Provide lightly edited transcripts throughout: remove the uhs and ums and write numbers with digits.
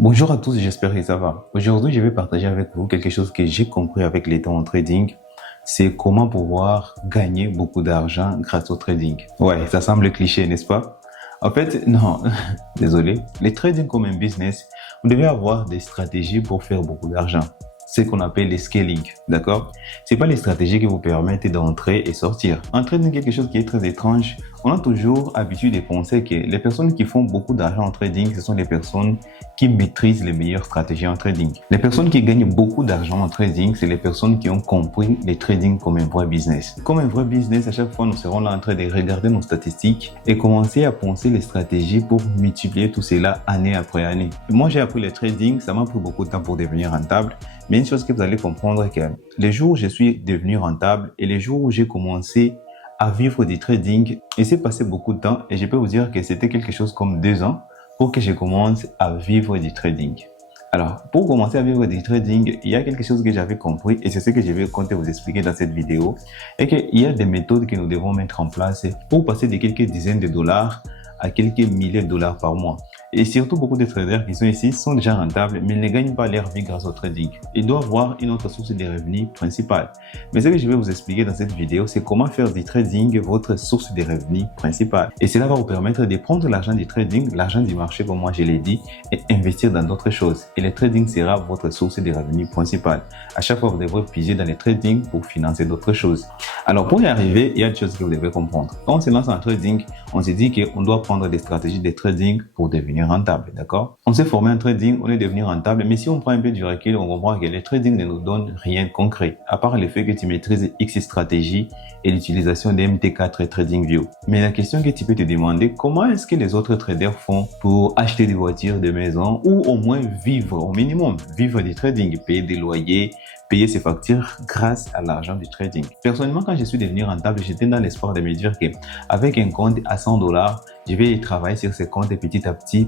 Bonjour à tous, j'espère que ça va. Aujourd'hui, je vais partager avec vous quelque chose que j'ai compris avec les temps en trading. C'est comment pouvoir gagner beaucoup d'argent grâce au trading. Ouais, ça semble cliché, n'est-ce pas? En fait, non, désolé. Le trading comme un business, vous devez avoir des stratégies pour faire beaucoup d'argent. C'est ce qu'on appelle les scaling, d'accord? C'est pas les stratégies qui vous permettent d'entrer et sortir. En trading, quelque chose qui est très étrange. On a toujours habitude de penser que les personnes qui font beaucoup d'argent en trading, ce sont les personnes qui maîtrisent les meilleures stratégies en trading. Les personnes qui gagnent beaucoup d'argent en trading, c'est les personnes qui ont compris le trading comme un vrai business. Comme un vrai business, à chaque fois, nous serons là en train de regarder nos statistiques et commencer à penser les stratégies pour multiplier tout cela année après année. Moi, j'ai appris le trading, ça m'a pris beaucoup de temps pour devenir rentable. Mais une chose que vous allez comprendre est que les jours où je suis devenu rentable et les jours où j'ai commencé à vivre du trading, il s'est passé beaucoup de temps et je peux vous dire que c'était quelque chose comme 2 ans pour que je commence à vivre du trading. Alors, pour commencer à vivre du trading, il y a quelque chose que j'avais compris et c'est ce que je vais compter vous expliquer dans cette vidéo, et qu'il y a des méthodes que nous devons mettre en place pour passer de quelques dizaines de dollars à quelques milliers de dollars par mois. Et surtout, beaucoup de traders qui sont ici sont déjà rentables, mais ils ne gagnent pas leur vie grâce au trading. Ils doivent avoir une autre source de revenus principale. Mais ce que je vais vous expliquer dans cette vidéo, c'est comment faire du trading votre source de revenus principale. Et cela va vous permettre de prendre l'argent du trading, l'argent du marché, comme moi je l'ai dit, et investir dans d'autres choses. Et le trading sera votre source de revenus principale. À chaque fois, vous devrez puiser dans le trading pour financer d'autres choses. Alors, pour y arriver, il y a des choses que vous devez comprendre. Quand on se lance en trading, on se dit qu'on doit prendre des stratégies de trading pour devenir rentable, d'accord? On s'est formé en trading, on est devenu rentable, mais si on prend un peu du recul, on comprend que le trading ne nous donne rien de concret, à part le fait que tu maîtrises X stratégies et l'utilisation des MT4 et TradingView. Mais la question que tu peux te demander, comment est-ce que les autres traders font pour acheter des voitures, des maisons, ou au moins vivre, au minimum, vivre du trading, payer des loyers, payer ses factures grâce à l'argent du trading. Personnellement, quand je suis devenu rentable, j'étais dans l'espoir de me dire que avec un compte à 100 dollars, je vais travailler sur ce compte petit à petit,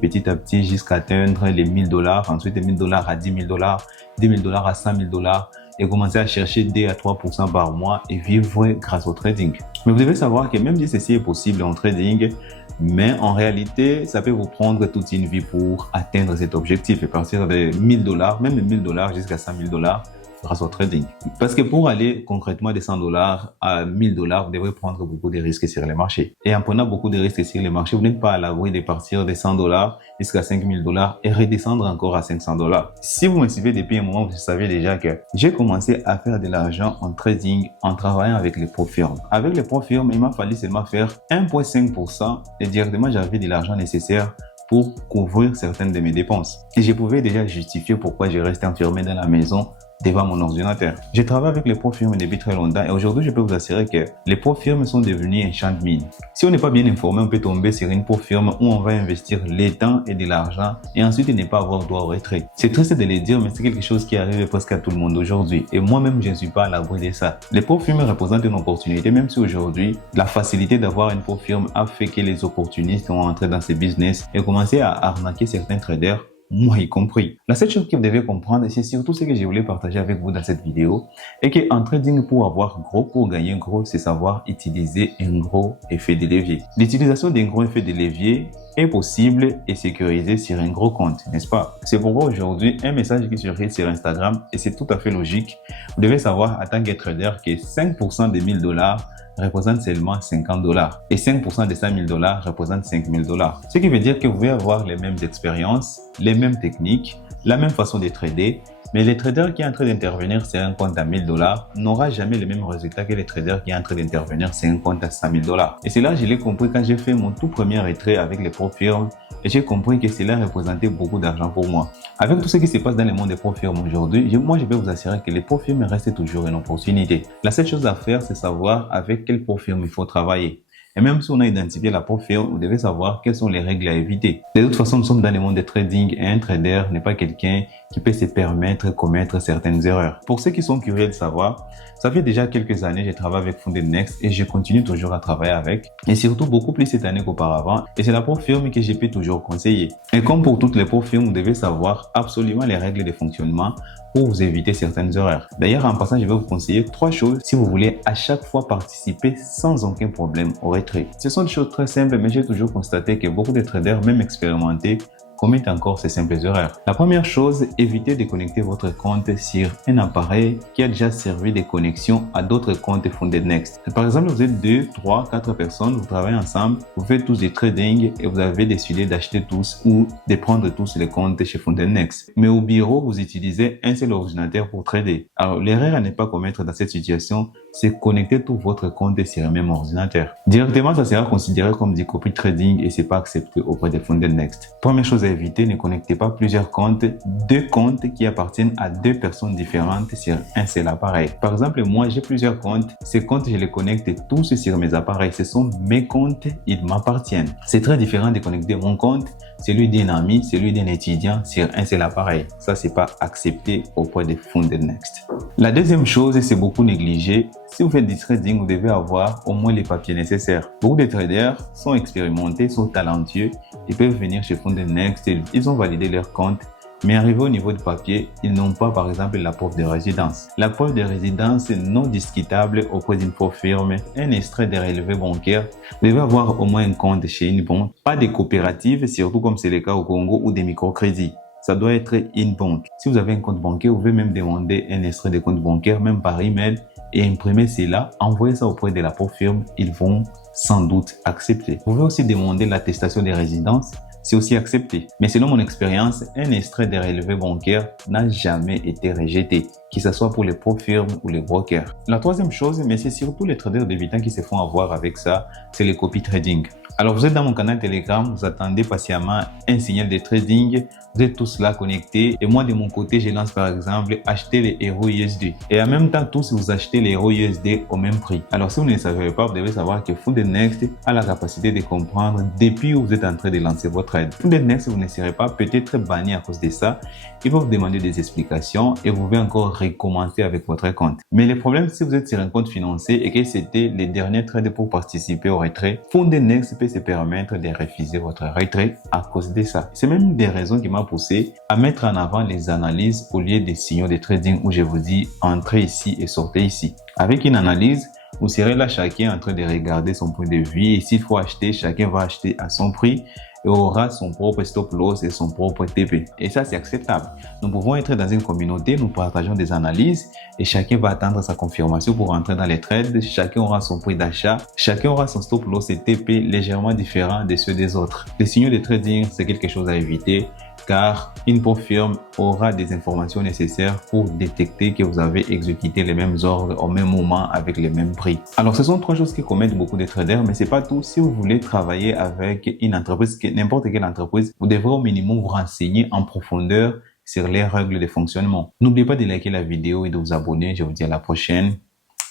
jusqu'à atteindre les 1000 dollars, ensuite les 1000 dollars à 10 000 dollars, 10 000 dollars à 100 000 dollars et commencer à chercher 2 à 3% par mois et vivre grâce au trading. Mais vous devez savoir que même si ceci est possible en trading, mais en réalité, ça peut vous prendre toute une vie pour atteindre cet objectif et partir de 1000 dollars, même de 1000 dollars jusqu'à 100 000 dollars grâce au trading. Parce que pour aller concrètement de 100 dollars à 1000 dollars, vous devrez prendre beaucoup de risques sur les marchés. Et en prenant beaucoup de risques sur les marchés, vous n'êtes pas à l'abri de partir de 100 dollars jusqu'à 5000 dollars et redescendre encore à 500 dollars. Si vous me suivez depuis un moment, vous savez déjà que j'ai commencé à faire de l'argent en trading en travaillant avec les pro firmes. Avec les pro firmes, il m'a fallu seulement faire 1,5% et directement j'avais de l'argent nécessaire pour couvrir certaines de mes dépenses. Et je pouvais déjà justifier pourquoi je restais enfermé dans la maison devant mon ordinateur. J'ai travaillé avec les pro firmes depuis très longtemps et aujourd'hui, je peux vous assurer que les pro firmes sont devenus un champ de mine. Si on n'est pas bien informé, on peut tomber sur une pro firme où on va investir les temps et de l'argent et ensuite ne pas avoir droit au retrait. C'est triste de le dire, mais c'est quelque chose qui arrive presque à tout le monde aujourd'hui et moi-même, je ne suis pas à l'abri de ça. Les pro firmes représentent une opportunité, même si aujourd'hui, la facilité d'avoir une pro firme a fait que les opportunistes sont entrés dans ces business et commencé à arnaquer certains traders, moi y compris. La seule chose que vous devez comprendre, et c'est surtout ce que je voulais partager avec vous dans cette vidéo, est qu'en trading, pour avoir gros, pour gagner gros, c'est savoir utiliser un gros effet de levier. L'utilisation d'un gros effet de levier est possible et sécurisée sur un gros compte, n'est-ce pas? C'est pourquoi aujourd'hui, un message qui surgit sur Instagram, et c'est tout à fait logique, vous devez savoir en tant que trader que 5% des 1000 dollars représente seulement 50 dollars et 5% des 5000 dollars représente 5000 dollars. Ce qui veut dire que vous pouvez avoir les mêmes expériences, les mêmes techniques, la même façon de trader, mais les traders qui est en train d'intervenir sur un compte à 1000 dollars n'aura jamais les mêmes résultats que les traders qui est en train d'intervenir sur un compte à 5000 dollars. Et c'est là que je l'ai compris quand j'ai fait mon tout premier retrait avec les pro firmes et j'ai compris que cela représentait beaucoup d'argent pour moi. Avec tout ce qui se passe dans le monde des pro firmes aujourd'hui, moi je vais vous assurer que les pro firmes restent toujours une opportunité. La seule chose à faire, c'est savoir avec quel pro firme il faut travailler. Et même si on a identifié la pro firme, vous devez savoir quelles sont les règles à éviter. De toute façon, nous sommes dans le monde des trading et un trader n'est pas quelqu'un qui peut se permettre de commettre certaines erreurs. Pour ceux qui sont curieux de savoir, ça fait déjà quelques années que je travaille avec Founded Next et je continue toujours à travailler avec. Et surtout beaucoup plus cette année qu'auparavant. Et c'est la pro firme que je peux toujours conseiller. Et comme pour toutes les pro firmes, vous devez savoir absolument les règles de fonctionnement pour vous éviter certaines erreurs. D'ailleurs, en passant, je vais vous conseiller 3 choses si vous voulez à chaque fois participer sans aucun problème au retrait. Ce sont des choses très simples, mais j'ai toujours constaté que beaucoup de traders, même expérimentés, commettent encore ces simples erreurs. La première chose, évitez de connecter votre compte sur un appareil qui a déjà servi de connexion à d'autres comptes Funded Next. Par exemple, vous êtes 2, 3, 4 personnes, vous travaillez ensemble, vous faites tous des trading et vous avez décidé d'acheter tous ou de prendre tous les comptes chez Funded Next. Mais au bureau, vous utilisez un seul ordinateur pour trader. Alors, l'erreur à ne pas commettre dans cette situation, c'est connecter tout votre compte sur un même ordinateur. Directement, ça sera considéré comme du copy trading et c'est pas accepté auprès de Funded Next. Première chose à éviter, ne connectez pas plusieurs comptes, deux comptes qui appartiennent à deux personnes différentes sur un seul appareil. Par exemple, moi, j'ai plusieurs comptes. Ces comptes, je les connecte tous sur mes appareils. Ce sont mes comptes, ils m'appartiennent. C'est très différent de connecter mon compte, celui d'un ami, celui d'un étudiant sur un seul appareil. Ça, c'est pas accepté auprès de Funded Next. La deuxième chose, c'est beaucoup négligé. Si vous faites du trading, vous devez avoir au moins les papiers nécessaires. Beaucoup de traders sont expérimentés, sont talentueux. Ils peuvent venir chez Funded Next, ils ont validé leur compte. Mais arrivé au niveau du papier, ils n'ont pas par exemple la preuve de résidence. La preuve de résidence non discutable auprès d'une firme, un extrait de relevé bancaire. Vous devez avoir au moins un compte chez une banque, pas des coopératives, surtout comme c'est le cas au Congo, ou des microcrédits. Ça doit être une banque. Si vous avez un compte bancaire, vous pouvez même demander un extrait de compte bancaire, même par email, et imprimer cela, envoyer ça auprès de la firme, ils vont sans doute accepter. Vous pouvez aussi demander l'attestation de résidence, c'est aussi accepté. Mais selon mon expérience, un extrait de relevé bancaire n'a jamais été rejeté, que ce soit pour les firmes ou les brokers. La troisième chose, mais c'est surtout les traders débutants qui se font avoir avec ça, c'est le copy trading. Alors vous êtes dans mon canal Telegram, vous attendez patiemment un signal de trading, vous êtes tous là connectés et moi de mon côté je lance par exemple acheter les héros USD et en même temps tous vous achetez les héros USD au même prix. Alors si vous ne le savez pas, vous devez savoir que Funded Next a la capacité de comprendre depuis où vous êtes en train de lancer votre trade. Funded Next, vous ne serez pas peut-être banni à cause de ça, il va vous demander des explications et vous pouvez encore recommencer avec votre compte. Mais le problème, si vous êtes sur un compte financier et que c'était les derniers trades pour participer au retrait, Funded Next peut se permettre de refuser votre retrait à cause de ça. C'est même une des raisons qui m'a poussé à mettre en avant les analyses au lieu des signaux de trading où je vous dis entrez ici et sortez ici. Avec une analyse, vous serez là chacun en train de regarder son point de vue et s'il faut acheter, chacun va acheter à son prix et aura son propre stop loss et son propre TP. Et ça, c'est acceptable. Nous pouvons être dans une communauté, nous partageons des analyses et chacun va attendre sa confirmation pour entrer dans les trades. Chacun aura son prix d'achat, chacun aura son stop loss et TP légèrement différent de ceux des autres. Les signaux de trading, c'est quelque chose à éviter car une firme aura des informations nécessaires pour détecter que vous avez exécuté les mêmes ordres au même moment avec les mêmes prix. Alors, ce sont trois choses qui commettent beaucoup de traders, mais c'est pas tout. Si vous voulez travailler avec une entreprise, n'importe quelle entreprise, vous devrez au minimum vous renseigner en profondeur sur les règles de fonctionnement. N'oubliez pas de liker la vidéo et de vous abonner. Je vous dis à la prochaine.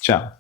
Ciao!